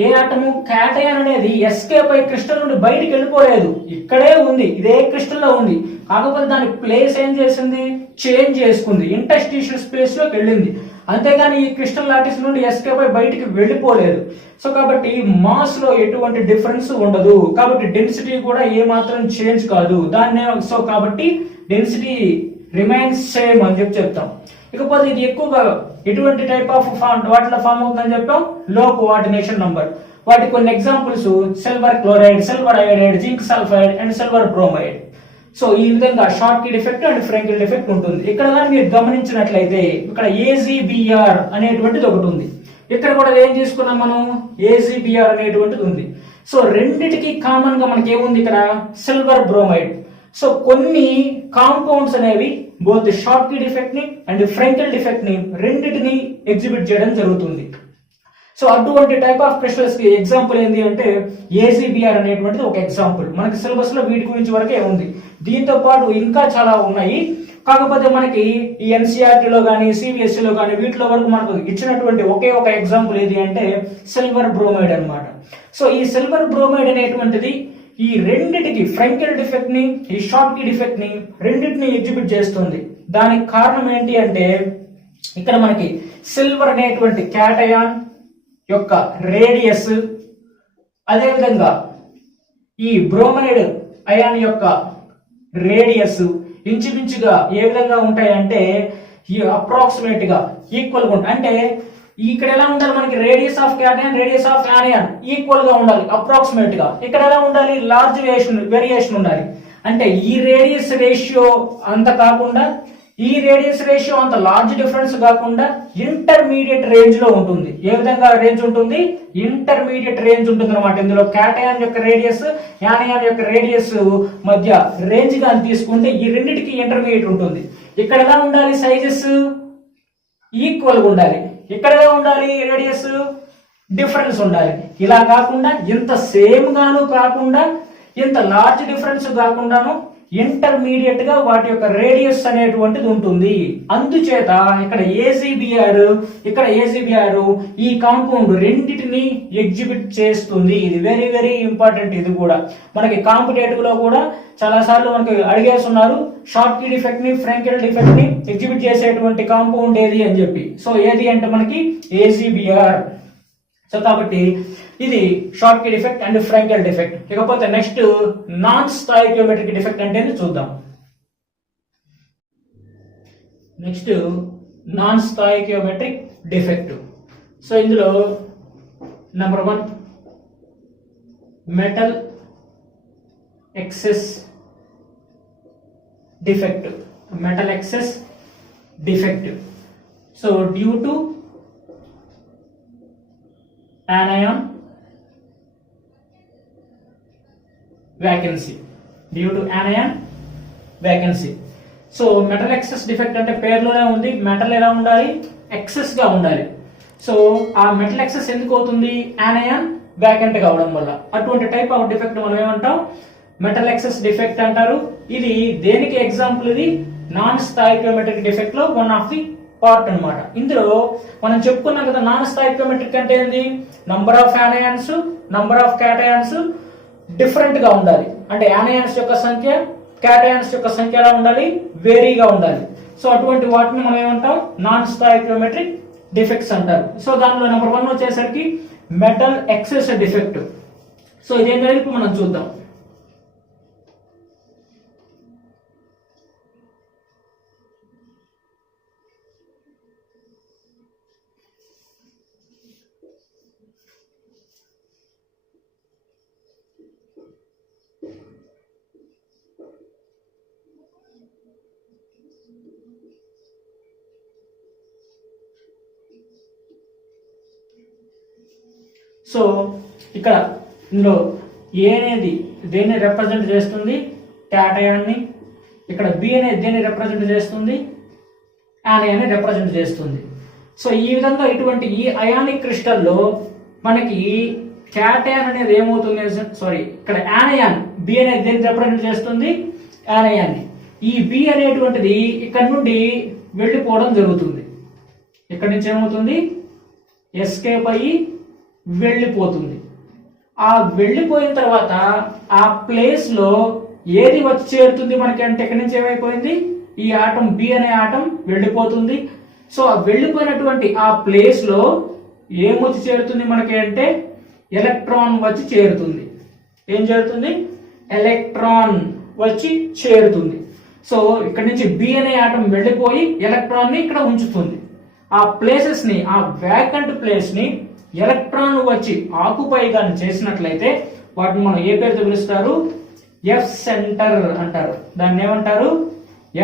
ఏ ఆటము క్యాటయాన్ అనేది ఎస్కేప్ అయి క్రిస్టల్ నుండి బయటికి వెళ్ళిపోలేదు, ఇక్కడే ఉంది, ఇదే క్రిస్టల్ లో ఉంది. కాకపోతే దాని ప్లేస్ ఏం చేసింది, చేంజ్ చేసుకుంది, ఇంటర్స్టిషియల్ స్పేస్ లోకి వెళ్ళింది. అంతేగాని ఈ క్రిస్టల్ లాటిస్ నుండి ఎస్కేప్ అయి బయటికి వెళ్ళిపోలేదు. సో కాబట్టి మాస్ లో ఎటువంటి డిఫరెన్స్ ఉండదు, కాబట్టి డెన్సిటీ కూడా ఏ మాత్రం చేంజ్ కాదు దాన్ని. సో కాబట్టి డెన్సిటీ రిమైన్స్ సేమ్ అని చెప్తాం. ఇకపోతే ఇది ఎక్కువగా ఎటువంటి టైప్ ఆఫ్ వాటిలో ఫామ్ అవుతుందని చెప్పాం, లో కోఆర్డినేషన్ నంబర్. వాటి కొన్ని examples silver chloride, silver iodide, zinc sulphide and silver bromide. So ఈ విధంగా Schottky defect and Frenkel defect ఉంటుంది. ఇక్కడ కానీ మీరు గమనించినట్లయితే ఇక్కడ ఏజీబీఆర్ అనేటువంటిది ఒకటి ఉంది. ఇక్కడ కూడా ఏం తీసుకున్నాం మనం, ఏజీబీఆర్ అనేటువంటిది ఉంది. సో రెండిటికి కామన్ గా మనకి ఏముంది, ఇక్కడ సిల్వర్ బ్రోమైడ్. సో కొన్ని కాంపౌండ్స్ అనేవి బోత్ షార్ట్ కీ డిఫెక్ట్ ని అండ్ ఫ్రెంకెల్ డిఫెక్ట్ ని రెండింటిని ఎగ్జిబిట్ చేయడం జరుగుతుంది. సో అటువంటి టైప్ ఆఫ్ క్రిస్టల్స్ కి ఎగ్జాంపుల్ ఏంటి అంటే ఏజీబీఆర్ అనేటువంటిది ఒక ఎగ్జాంపుల్. మనకి సిలబస్ లో వీటి గురించి వరకే ఉంది, దీంతో పాటు ఇంకా చాలా ఉన్నాయి. కాకపోతే మనకి ఈ ఎన్సీఆర్టీలో కానీ సిబిఎస్ఈలో కానీ వీటిలో వరకు మనకు ఇచ్చినటువంటి ఒకే ఒక ఎగ్జాంపుల్ ఏది అంటే సిల్వర్ బ్రోమైడ్ అన్నమాట. సో ఈ సిల్వర్ బ్రోమైడ్ అనేటువంటిది ఈ రెండిటికి ఫ్రెంకెల్ డిఫెక్ట్ ని ఈ షార్ట్ కీ డిఫెక్ట్ ని రెండింటిని ఎగ్జిబిట్ చేస్తుంది. దానికి కారణం ఏంటి అంటే ఇక్కడ మనకి సిల్వర్ అనేటువంటి క్యాటయాన్ యొక్క రేడియస్, అదేవిధంగా ఈ బ్రోమైడ్ అయాన్ యొక్క రేడియస్ ఇంచుమించుగా ఏ విధంగా ఉంటాయంటే అప్రాక్సిమేట్ గా ఈక్వల్ గా ఉంటాయి. అంటే ఇక్కడ ఎలా ఉండాలి, మనకి radius of cation, radius of anion equal గా ఉండాలి అప్రాక్సిమేట్ గా. ఇక్కడ ఎలా ఉండాలి, లార్జ్ వేరియేషన్ ఉండాలి. అంటే ఈ రేడియస్ రేషియో అంత కాకుండా, ఈ రేడియస్ రేషియో అంత లార్జ్ డిఫరెన్స్ కాకుండా ఇంటర్మీడియట్ రేంజ్ లో ఉంటుంది. ఏ విధంగా రేంజ్ ఉంటుంది, ఇంటర్మీడియట్ రేంజ్ ఉంటుంది అనమాట. ఇందులో క్యాటయాన్ యొక్క రేడియస్, యానియాన్ యొక్క రేడియస్ మధ్య రేంజ్ గా తీసుకుంటే ఈ రెండింటికి ఇంటర్మీడియట్ ఉంటుంది. ఇక్కడ ఎలా ఉండాలి, సైజెస్ ఈక్వల్ గా ఉండాలి. ఇక్కడ ఎలా ఉండాలి, రేడియస్ డిఫరెన్స్ ఉండాలి. ఇలా కాకుండా ఇంత సేమ్ గాను కాకుండా ఇంత లార్జ్ డిఫరెన్స్ కాకుండాను ఇంటర్మీడియట్ గా వాటి యొక్క రేడియస్ అనేటువంటిది ఉంటుంది. అందుచేత ఇక్కడ ఏజీబీఆర్ ఈ కాంపౌండ్ రెండింటిని ఎగ్జిబిట్ చేస్తుంది. ఇది వెరీ వెరీ ఇంపార్టెంట్. ఇది కూడా మనకి కాంపిటేటివ్ లో కూడా చాలా సార్లు మనకి అడిగేస్తున్నారు, షార్ట్ కీ డిఫెక్ట్ ని ఫ్రెంకెల్ డిఫెక్ట్ ని ఎగ్జిబిట్ చేసేటువంటి కాంపౌండ్ ఏది అని చెప్పి. సో ఏది అంటే మనకి ఏజీబీఆర్. సో కాబట్టి ఇది Schottky defect and Frenkel defect. ఇకపోతే నెక్స్ట్ నాన్ స్టాయికియోమెట్రిక్ డిఫెక్ట్ అంటే చూద్దాం. Next non stoichiometric defect. So ఇందులో number 1 metal excess defect. metal excess defect. So due to anion vacancy, so metal excess defect అంటే పేరులోనే ఉంది, metal ఎలా ఉండాలి, excess గా ఉండాలి. సో ఆ మెటల్ ఎక్సెస్ ఎందుకు అవుతుంది, anion వ్యాకెంట్ కావడం వల్ల. అటువంటి టైప్ ఆఫ్ డిఫెక్ట్ మనం ఏమంటాం, మెటల్ ఎక్సెస్ డిఫెక్ట్ అంటారు. ఇది దేనికి ఎగ్జాంపుల్, ఇది నాన్ స్టాయికియోమెట్రిక్ డిఫెక్ట్ లో వన్ ఆఫ్ ది పార్ట్ అన్నమాట. ఇందులో మనం చెప్పుకున్నాం కదా, నాన్ స్టాయికియోమెట్రిక్ అంటే ఏంది, number of anions, number of cations different గా ఉండాలి. అంటే anions యొక్క సంఖ్య cations యొక్క సంఖ్య ఎలా ఉండాలి, వేరీగా ఉండాలి. సో అటువంటి వాటిని మనం ఏమంటాం, నాన్ స్టాయికియోమెట్రిక్ డిఫెక్ట్స్ అంటారు. సో దానిలో నెంబర్ 1 వచ్చేసరికి మెటల్ ఎక్సెస్ డిఫెక్ట్. సో ఇదేంటో ఇప్పుడు మనం చూద్దాం. సో ఇక్కడ ఇందులో ఏ అనేది దేన్ని రిప్రజెంట్ చేస్తుంది, క్యాటయాన్ని. ఇక్కడ బి అనేది దేన్ని రిప్రజెంట్ చేస్తుంది, యానియాన్ని రిప్రజెంట్ చేస్తుంది. సో ఈ విధంగా ఇటువంటి ఈ అయానిక్ క్రిస్టల్లో మనకి క్యాటయాన్ అనేది ఏమవుతుంది, సారీ ఇక్కడ యానియాన్, బి అనేది దేన్ని రిప్రజెంట్ చేస్తుంది, యానియాన్ని. ఈ బి అనేటువంటిది ఇక్కడ నుండి వెళ్ళిపోవడం జరుగుతుంది. ఇక్కడ నుంచి ఏమవుతుంది, ఎస్కేప్ అయ్యి వెళ్ళిపోతుంది. ఆ వెళ్ళిపోయిన తర్వాత ఆ ప్లేస్ లో ఏది వచ్చి చేరుతుంది మనకి అంటే, ఇక్కడి నుంచి ఏమైపోయింది, ఈ ఆటం బి అనే ఆటం వెళ్ళిపోతుంది. సో ఆ వెళ్ళిపోయినటువంటి ఆ ప్లేస్ లో ఏమొచ్చి చేరుతుంది మనకి అంటే, ఎలక్ట్రాన్ వచ్చి చేరుతుంది. ఏం చేరుతుంది, ఎలక్ట్రాన్ వచ్చి చేరుతుంది. సో ఇక్కడ నుంచి బి అనే ఆటం వెళ్ళిపోయి ఎలక్ట్రాన్ ని ఇక్కడ ఉంచుతుంది. ఆ ప్లేసెస్ ని, ఆ వ్యాకెంట్ ప్లేస్ ని ఎలక్ట్రాన్ వచ్చి ఆకుపై గాని చేసినట్లయితే వాటిని మనం ఏ పేరుతో పిలుస్తారు, ఎఫ్ సెంటర్ అంటారు. దాన్ని ఏమంటారు,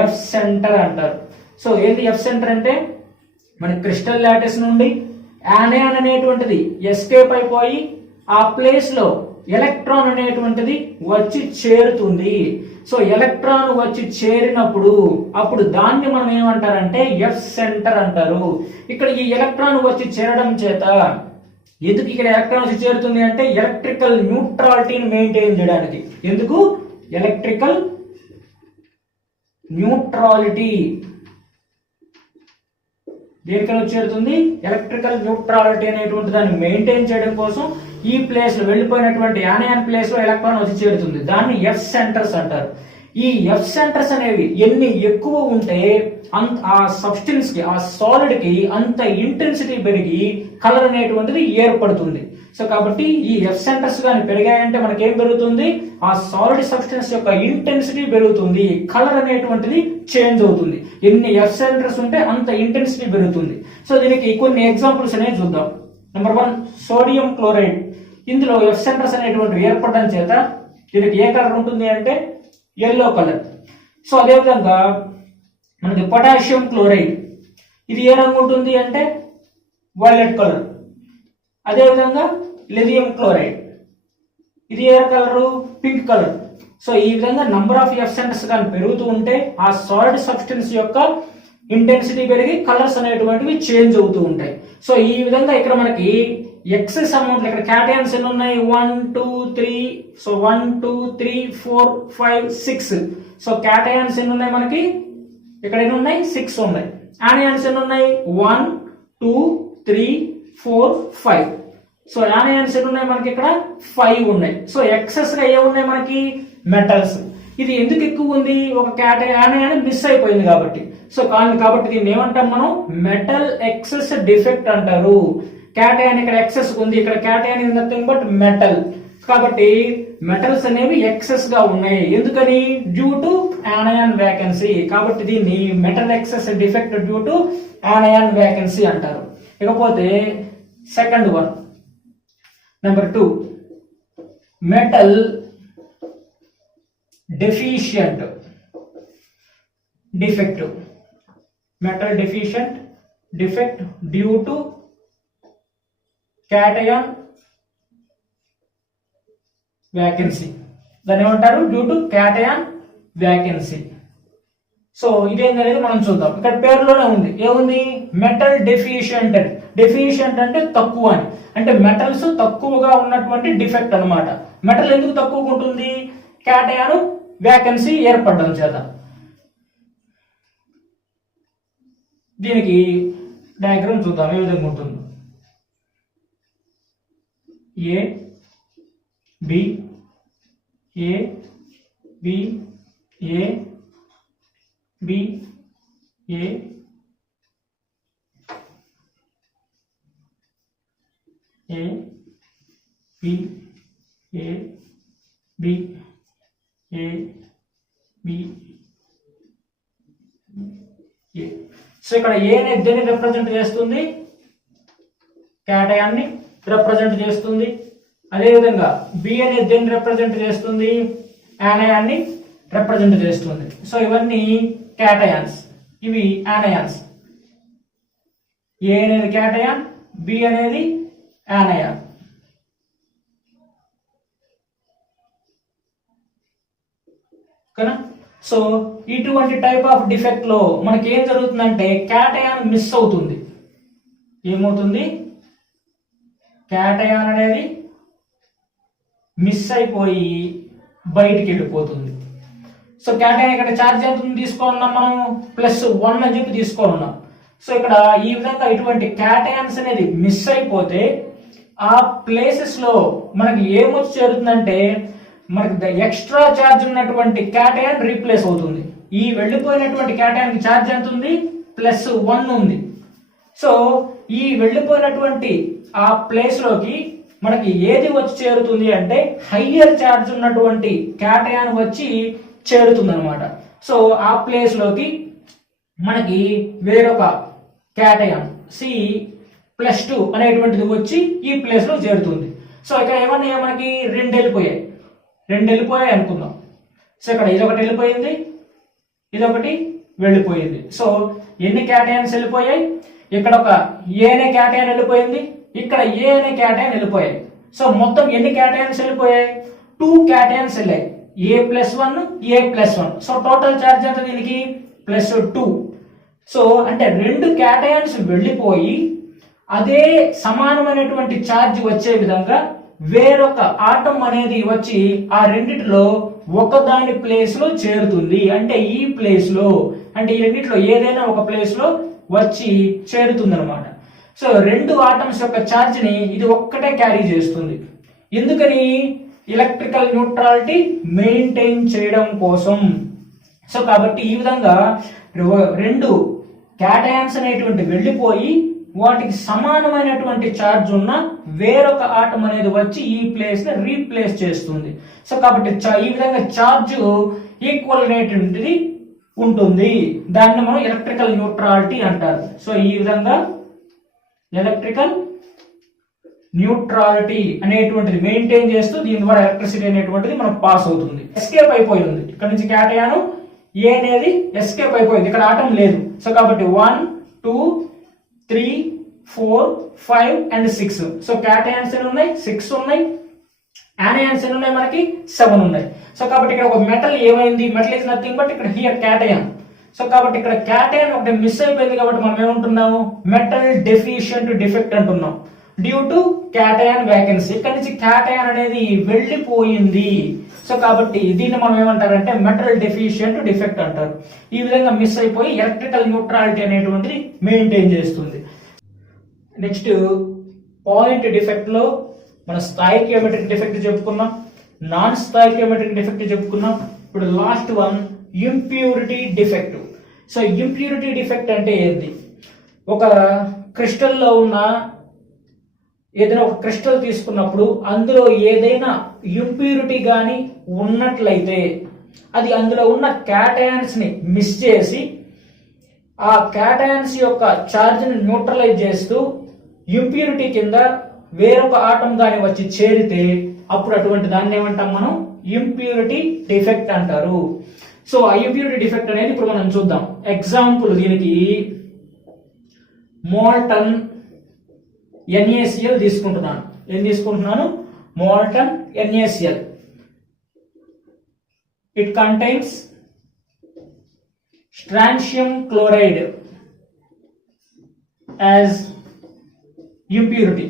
ఎఫ్ సెంటర్ అంటారు. సో ఏంటి ఎఫ్ సెంటర్ అంటే, మన క్రిస్టల్ లాటిస్ నుండి యానియాన్ అనేటువంటిది ఎస్కేప్ అయిపోయి ఆ ప్లేస్ లో ఎలక్ట్రాన్ అనేటువంటిది వచ్చి చేరుతుంది. సో ఎలక్ట్రాన్ వచ్చి చేరినప్పుడు అప్పుడు దాన్ని మనం ఏమంటారంటే ఎఫ్ సెంటర్ అంటారు. ఇక్కడ ఈ ఎలక్ట్రాన్ వచ్చి చేరడం చేత ఎందుకు ఇక్కడ ఎలక్ట్రాన్ వచ్చి చేరుతుంది అంటే, ఎలక్ట్రికల్ న్యూట్రాలిటీని మెయింటైన్ చేయడానికి. ఎందుకు, ఎలక్ట్రికల్ న్యూట్రాలిటీ దేనికైనా చేరుతుంది, ఎలక్ట్రికల్ న్యూట్రాలిటీ అనేటువంటి దాన్ని మెయింటైన్ చేయడం కోసం ఈ ప్లేస్ లో వెళ్ళిపోయినటువంటి యానియాన్ ప్లేస్ లో ఎలక్ట్రాన్ వచ్చి చేరుతుంది. దాన్ని ఎఫ్ సెంటర్స్ అంటారు. ఈ ఎఫ్ సెంటర్స్ అనేవి ఎన్ని ఎక్కువ ఉంటే ఆ సబ్స్టెన్స్ కి, ఆ సాలిడ్ కి అంత ఇంటెన్సిటీ పెరిగి కలర్ అనేటువంటిది ఏర్పడుతుంది. సో కాబట్టి ఈ ఎఫ్ సెంటర్స్ కానీ పెరిగాయంటే మనకి ఏం పెరుగుతుంది, ఆ సాలిడ్ సబ్స్టెన్స్ యొక్క ఇంటెన్సిటీ పెరుగుతుంది, కలర్ అనేటువంటిది చేంజ్ అవుతుంది. ఎన్ని ఎఫ్ సెంటర్స్ ఉంటే అంత ఇంటెన్సిటీ పెరుగుతుంది. సో దీనికి కొన్ని ఎగ్జాంపుల్స్ అనేవి చూద్దాం. Number 1 sodium chloride. ఇందులో ఎఫ్ సెంటర్స్ అనేటువంటి ఏర్పడడం చేత దీనికి ఏ కలర్ ఉంటుంది అంటే ఎల్లో కలర్. సో అదేవిధంగా మనకి పొటాషియం క్లోరైడ్, ఇది ఏ రంగు ఉంటుంది అంటే వైలెట్ కలర్. అదేవిధంగా లిథియం క్లోరైడ్, ఇది ఏ కలరు, పింక్ కలర్. సో ఈ విధంగా నంబర్ ఆఫ్ ఎఫ్ సెంటర్స్ కానీ పెరుగుతూ ఉంటే ఆ సాలిడ్ సబ్స్టెన్స్ యొక్క ఇంటెన్సిటీ పెరిగి కలర్స్ అనేటువంటివి చేంజ్ అవుతూ ఉంటాయి. సో ఈ విధంగా ఇక్కడ మనకి ఎక్సెస్ అమౌంట్, ఇక్కడ క్యాటయాన్స్ ఎన్ని ఉన్నాయి, 1 2 3. సో 1 2 3 4 5 6. సో క్యాటయాన్స్ ఎన్ని ఉన్నాయి మనకి, ఇక్కడ ఎన్ని ఉన్నాయి, 6 ఉన్నాయి. యానియాన్స్ ఎన్ని ఉన్నాయి, 1 2 3 4 5. సో యానియాన్స్ ఎన్ని ఉన్నాయి మనకి, ఇక్కడ 5 ఉన్నాయి. సో ఎక్సెస్ గా ఏ ఉన్నాయి మనకి, మెటల్స్. ఇది ఎందుకు ఎక్కువ ఉంది, ఒక యానియాన్ మిస్ అయిపోయింది కాబట్టి. సో కాబట్టి దీన్ని ఏమంటాం మనం, మెటల్ ఎక్సెస్ డిఫెక్ట్ అంటారు. క్యాటయాన్ ఇక్కడ ఎక్సెస్ ఉంది, ఇక్కడ cation is nothing but metal. కాబట్టి మెటల్స్ అనేవి ఎక్సెస్ గా ఉన్నాయి. ఎందుకని, డ్యూ టు యానియాన్ వేకెన్సీ. కాబట్టి దీన్ని metal excess defect due to anion vacancy అంటారు. ఇకపోతే second one, number 2 metal deficient. defective. Metal deficient defect due to cation vacancy. దాన్ని ఏమంటారు? Due to cation vacancy. So ఇదేంటనేది మనం చూద్దాం. ఇక్కడ పేరులోనే ఉంది, ఏముంది? Metal deficient. డెఫిషియంట్ అంటే తక్కువ అని, అంటే మెటల్స్ తక్కువగా ఉన్నటువంటి డిఫెక్ట్ అన్నమాట. మెటల్ ఎందుకు తక్కువగా ఉంటుంది? క్యాటయాన్ వ్యాకెన్సీ ఏర్పడడం చేత. దీనికి డయాగ్రామ్ చూద్దాం ఏ విధంగా ఉంటుందో. A B A B A B A A B A B A B A. So ఇక్కడ ఏ అనేది దేన్ని రిప్రజెంట్ చేస్తుంది? క్యాటయాన్ని రిప్రజెంట్ చేస్తుంది. అదేవిధంగా బి అనేది దేన్ని రిప్రజెంట్ చేస్తుంది? యానయాన్ని రిప్రజెంట్ చేస్తుంది. సో ఇవన్నీ క్యాటయాన్స్, ఇవి యానయాన్స్. ఏ అనేది క్యాటయాన్, బి అనేది యానయాన్. ఓకేనా? సో ఇటువంటి టైప్ ఆఫ్ డిఫెక్ట్ లో మనకి ఏం జరుగుతుందంటే క్యాటయాన్ మిస్ అవుతుంది. ఏమవుతుంది? క్యాటయాన్ అనేది మిస్ అయిపోయి బయటికి వెళ్ళిపోతుంది. సో క్యాటయాన్ ఇక్కడ ఛార్జ్ ఎంత తీసుకోనున్నాం మనం? +1 అని చెప్పి తీసుకోనున్నాం. సో ఇక్కడ ఈ విధంగా ఇటువంటి క్యాటయాన్స్ అనేది మిస్ అయిపోతే ఆ ప్లేసెస్ లో మనకి ఏమొచ్చి చేరుతుందంటే మనకి ఎక్స్ట్రా ఛార్జ్ ఉన్నటువంటి క్యాటయాన్ రీప్లేస్ అవుతుంది. ఈ వెళ్ళిపోయినటువంటి క్యాటయాన్ కి ఛార్జ్ ఎంత ఉంది? +1 ఉంది. సో ఈ వెళ్ళిపోయినటువంటి ఆ ప్లేస్ లోకి మనకి ఏది వచ్చి చేరుతుంది అంటే హయ్యర్ ఛార్జ్ ఉన్నటువంటి క్యాటయాన్ వచ్చి చేరుతుంది అనమాట. సో ఆ ప్లేస్ లోకి మనకి వేరొక క్యాటయాన్ C+2 అనేటువంటిది వచ్చి ఈ ప్లేస్ లో చేరుతుంది. సో ఇక్కడ ఏమన్నా మనకి రెండు వెళ్ళిపోయాయి అనుకుందాం. సో ఇక్కడ ఇదొకటి వెళ్ళిపోయింది, ఇదొకటి వెళ్ళిపోయింది. సో ఎన్ని క్యాటయాన్స్ వెళ్ళిపోయాయి? ఇక్కడ ఒక ఏ అనే క్యాటయాన్ వెళ్ళిపోయింది, ఇక్కడ ఏ అనే క్యాటయాన్ వెళ్ళిపోయాయి. సో మొత్తం ఎన్ని క్యాటయాన్స్ వెళ్ళిపోయాయి? 2 క్యాటయాన్స్ వెళ్ళాయి, A+1 A+1. So total charge ఎంత దీనికి? +2. సో అంటే 2 క్యాటయాన్స్ వెళ్ళిపోయి అదే సమానమైనటువంటి ఛార్జ్ వచ్చే విధంగా వేరొక ఆటం అనేది వచ్చి ఆ రెండిటిలో ఒకదాని ప్లేస్ లో చేరుతుంది. అంటే ఈ ప్లేస్ లో, అంటే ఈ రెండిట్లో ఏదైనా ఒక ప్లేస్ లో వచ్చి చేరుతుంది అనమాట. సో 2 ఆటమ్స్ యొక్క ఛార్జ్ ని ఇది ఒక్కటే క్యారీ చేస్తుంది. ఎందుకని? ఎలక్ట్రికల్ న్యూట్రాలిటీ మెయింటైన్ చేయడం కోసం. సో కాబట్టి ఈ విధంగా 2 క్యాటయాన్స్ అనేటువంటి వెళ్ళిపోయి వాటికి సమానమైనటువంటి ఛార్జ్ ఉన్న వేరొక ఆటం అనేది వచ్చి ఈ ప్లేస్ ని రీప్లేస్ చేస్తుంది. సో కాబట్టి ఈ విధంగా ఛార్జ్ ఈక్వల్ అనేటువంటిది ఉంటుంది. దాన్ని మనం ఎలక్ట్రికల్ న్యూట్రాలిటీ అంటారు. సో ఈ విధంగా ఎలక్ట్రికల్ న్యూట్రాలిటీ అనేటువంటిది మెయింటైన్ చేస్తూ దీని ద్వారా ఎలక్ట్రిసిటీ అనేటువంటిది మనకు పాస్ అవుతుంది. ఎస్కేప్ అయిపోయింది ఇక్కడ నుంచి క్యాటయాన్ ఏ అనేది ఎస్కేప్ అయిపోయింది, ఇక్కడ ఆటం లేదు. సో కాబట్టి 1 2 3 4 5 and 6. సో క్యాటయాన్స్ ఎన్ని ఉన్నాయి? 6 ఉన్నాయి. యానయాన్స్ ఎన్ని ఉన్నాయి? మనకి 7 ఉన్నాయి. సో కాబట్టి ఇక్కడ ఒక మెటల్ ఏమైంది? మెటల్ ఇస్ నథింగ్ బట్ ఇక్కడ హియర్ క్యాటయాన్. సో కాబట్టి ఇక్కడ క్యాటయాన్ ఒకటి మిస్ అయిపోయింది కాబట్టి మనం ఏమంటున్నాము? మెటల్ డెఫిషియంట్ డిఫెక్ట్ అంటున్నాం డ్యూ టు క్యాటయాన్ వ్యాకెన్సీ. ఇక్కడ నుంచి క్యాటయాన్ అనేది వెళ్ళిపోయింది. సో కాబట్టి దీన్ని మనం ఏమంటారంటే మెటల్ డెఫిషియంట్ డిఫెక్ట్ అంటారు. ఈ విధంగా మిస్ అయిపోయి ఎలక్ట్రికల్ న్యూట్రాలిటీ అనేటువంటిది మెయింటైన్ చేస్తుంది. నెక్స్ట్ పాయింట్ డిఫెక్ట్ లో మన స్టాయికియోమెట్రిక్ డిఫెక్ట్ చెప్పుకున్నాం, నాన్ స్టాయికియోమెట్రిక్ డిఫెక్ట్ చెప్పుకున్నాం. ఇప్పుడు last one impurity defect. So impurity defect అంటే ఏంటి? ఒక క్రిస్టల్ లో ఉన్న ఏదైనా ఒక క్రిస్టల్ తీసుకున్నప్పుడు అందులో ఏదైనా ఇంప్యూరిటీ గాని ఉన్నట్లయితే అది అందులో ఉన్న క్యాటయాన్స్ ని మిస్ చేసి ఆ క్యాటయాన్స్ యొక్క ఛార్జ్ ని న్యూట్రలైజ్ చేస్తూ ఇంప్యూరిటీ కింద వేరొక ఆటం గాని వచ్చి చేరితే అప్పుడు అటువంటి దాన్ని ఏమంటాం మనం? ఇంప్యూరిటీ డిఫెక్ట్ అంటారు. సో ఆ ఇంప్యూరిటీ డిఫెక్ట్ అనేది ఇప్పుడు మనం చూద్దాం. ఎగ్జాంపుల్ దీనికి మోల్టన్ NaCl తీసుకుంటున్నాను. ఏం తీసుకుంటున్నాను? Molten NaCl. It contains strontium chloride as impurity.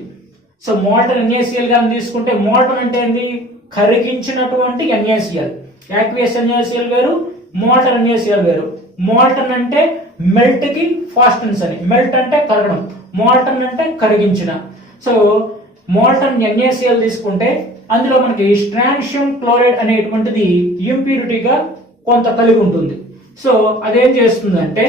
So molten NaCl గా తీసుకుంటే, మోల్టన్ అంటే ఏంది? కరిగించినటువంటి NaCl. యాక్వియస్ NaCl వేరు, మోల్టన్ NaCl వేరు. మోల్టన్ అంటే మెల్ట్ కి ఫాస్టెన్స్ అని, మెల్ట్ అంటే కరగడం, మోల్టన్ అంటే కరిగించిన. సో మోల్టన్ NaCl తీసుకుంటే అందులో మనకి స్ట్రాన్షియం క్లోరైడ్ అనేటువంటిది ఇంప్యూరిటీగా కొంత కలిగి ఉంటుంది. సో అదేం చేస్తుందంటే,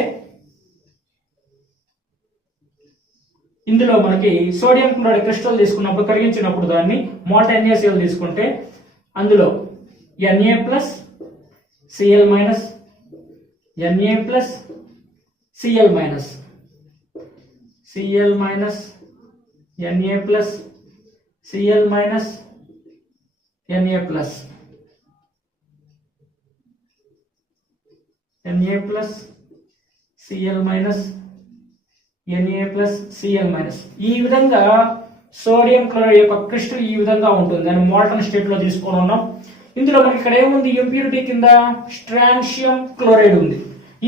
ఇందులో మనకి సోడియం క్లోరైడ్ క్రిస్టల్ తీసుకున్నప్పుడు, కరిగించినప్పుడు దాన్ని మోల్టన్ NaCl తీసుకుంటే అందులో Na plus Cl minus, Na plus Cl minus, Cl minus Na plus Cl minus Na plus, Na plus Cl minus Na plus Cl minus. ఈ విధంగా సోడియం క్లోరైడ్ యొక్క crystal ఈ విధంగా ఉంటుంది. దాన్ని మోల్టన్ స్టేట్ లో తీసుకొని ఉన్నాం. ఇందులో మనకి ఇక్కడ ఏముంది? ఇంప్యూరిటీ కింద స్ట్రాన్షియం క్లోరైడ్ ఉంది.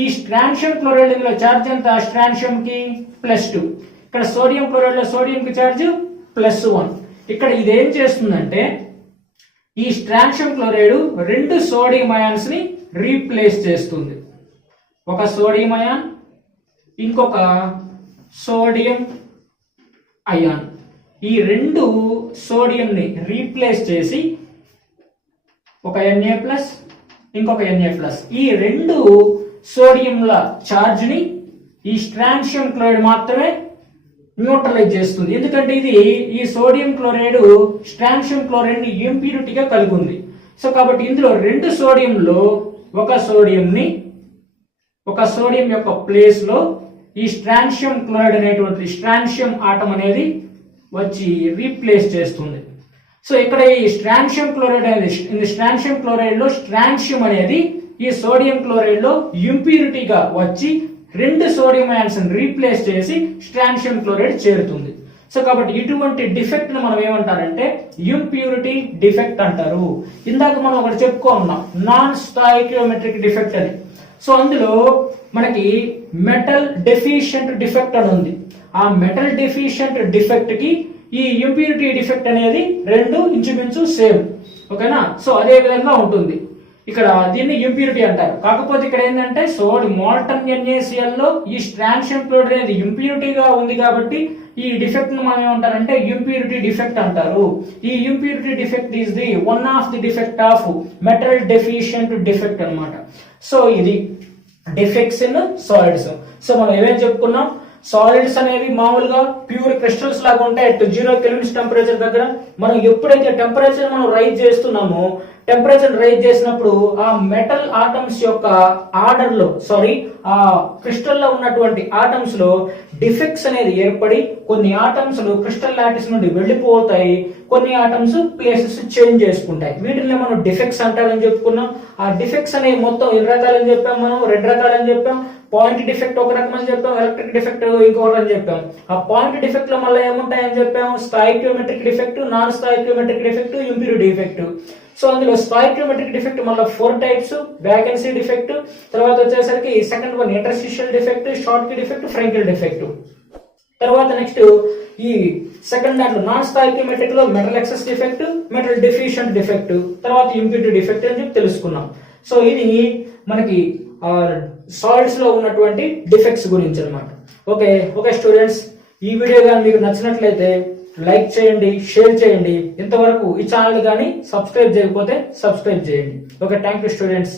ఈ స్ట్రాన్షియం క్లోరైడ్ ఇందులో ఛార్జ్ ఎంత? స్ట్రాన్షియం కి +2. ఇక్కడ సోడియం క్లోరైడ్ లో సోడియం కి ఛార్జ్ +1. ఇక్కడ ఇది ఏం చేస్తుందంటే, ఈ స్ట్రాన్షియం క్లోరైడ్ 2 సోడియం అయాన్స్ ని రీప్లేస్ చేస్తుంది. ఒక సోడియం అయాన్, ఇంకొక సోడియం అయాన్. ఈ 2 సోడియం ని రీప్లేస్ చేసి ఒక Na ప్లస్, ఇంకొక Na ప్లస్, ఈ 2 సోడియంల ఛార్జ్ ని ఈ స్ట్రాన్షియం క్లోరైడ్ మాత్రమే న్యూట్రలైజ్ చేస్తుంది. ఎందుకంటే ఇది ఈ సోడియం క్లోరైడ్ స్ట్రాన్షియం క్లోరైడ్ ని ఇంప్యూరిటీగా కలిగి ఉంది. సో కాబట్టి ఇందులో 2 సోడియంలో ఒక సోడియం యొక్క ప్లేస్ లో ఈ స్ట్రాన్షియం క్లోరైడ్ అనేటువంటి స్ట్రాన్షియం ఆటం అనేది వచ్చి రీప్లేస్ చేస్తుంది. సో ఇక్కడ ఈ స్ట్రాన్షియం క్లోరైడ్ అనేది, స్ట్రాన్షియం క్లోరైడ్ లో స్ట్రాన్షియం అనేది ఈ సోడియం క్లోరైడ్ లో ఇంప్యూరిటీగా వచ్చి 2 సోడియం అయాన్స్ రీప్లేస్ చేసి స్ట్రాన్షియం క్లోరైడ్ చేరుతుంది. సో కాబట్టి ఇటువంటి డిఫెక్ట్ ను మనం ఏమంటారంటే ఇంప్యూరిటీ డిఫెక్ట్ అంటారు. ఇందాక మనం ఒకటి చెప్పుకున్నాం, నాన్ స్టాయికియోమెట్రిక్ డిఫెక్ట్ అని. సో అందులో మనకి మెటల్ డెఫిషియెంట్ డిఫెక్ట్ అని ఉంది. ఆ మెటల్ డెఫిషియెంట్ డిఫెక్ట్ కి ఈ ఇంప్యూరిటీ డిఫెక్ట్ అనేది 2 ఇంచుమించు సేమ్. ఓకేనా? సో అదే విధంగా ఉంటుంది. ఇక్కడ దీన్ని ఇంప్యూరిటీ అంటారు. కాకపోతే ఇక్కడ ఏంటంటే మోల్టన్ NaCl లో ఈ స్ట్రాన్షియం క్లోరైడ్ అనేది ఇంప్యూరిటీగా ఉంది కాబట్టి ఈ డిఫెక్ట్ ను మనం ఏమంటారంటే ఇంప్యూరిటీ డిఫెక్ట్ అంటారు. ఈ impurity defect is the one of the defect of metal deficient defect అన్నమాట. సో ఇది డిఫెక్ట్స్ ఇన్ సాలిడ్స్. సో మనం ఏమేం చెప్పుకున్నాం? సాలిడ్స్ అనేవి మామూలుగా ప్యూర్ క్రిస్టల్స్ లాగా ఉంటాయి అట్ 0 కెల్విన్ టెంపరేచర్ దగ్గర. మనం ఎప్పుడైతే టెంపరేచర్ మనం రైజ్ చేస్తున్నామో, టెంపరేచర్ రైజ్ చేసినప్పుడు ఆ మెటల్ ఆటమ్స్ యొక్క ఆర్డర్ లో, ఆ క్రిస్టల్ లో ఉన్నటువంటి ఆటమ్స్ లో డిఫెక్ట్స్ అనేది ఏర్పడి కొన్ని ఆటమ్స్ క్రిస్టల్ లాటిస్ నుండి వెళ్ళిపోతాయి, కొన్ని ఆటమ్స్ ప్లేసెస్ చేంజ్ చేసుకుంటాయి. వీటిని మనం డిఫెక్ట్స్ అంటారని చెప్పుకున్నాం. ఆ డిఫెక్ట్స్ అనేవి మొత్తం 2 రకాలని చెప్పాం. మనం 2 రకాలని చెప్పాం. పాయింట్ డిఫెక్ట్ ఒక రకం అని చెప్పాం, ఎలక్ట్రిక్ డిఫెక్ట్ ఇంకొకటి అని చెప్పాం. ఆ పాయింట్ డిఫెక్ట్ లో మళ్ళీ ఏముంటాయని చెప్పాం? Stoichiometric defect, non stoichiometric defect, impurity defect. So అందులో స్టాయికియోమెట్రిక్ డిఫెక్ట్ మళ్ళీ 4 టైప్స్. వ్యాకెన్సీ డిఫెక్ట్, తర్వాత వచ్చేసరికి second one interstitial defect, Schottky defect, Frenkel defect. తర్వాత నెక్స్ట్ ఈ సెకండ్ దాంట్లో నాన్ స్టాయికియోమెట్రిక్ లో metal excess defect, metal deficient defect, తర్వాత ఇంప్యూరిటీ డిఫెక్ట్ అని చెప్పి తెలుసుకున్నాం. సో ఇది మనకి సాలిడ్స్ లో ఉన్నటువంటి డిఫెక్ట్స్ గురించి అన్నమాట. ఓకే స్టూడెంట్స్, ఈ వీడియో కానీ మీకు నచ్చినట్లయితే లైక్ చేయండి, షేర్ చేయండి. ఇంతవరకు ఈ ఛానల్ కానీ సబ్స్క్రైబ్ చేయకపోతే సబ్స్క్రైబ్ చేయండి. Okay, thank you students.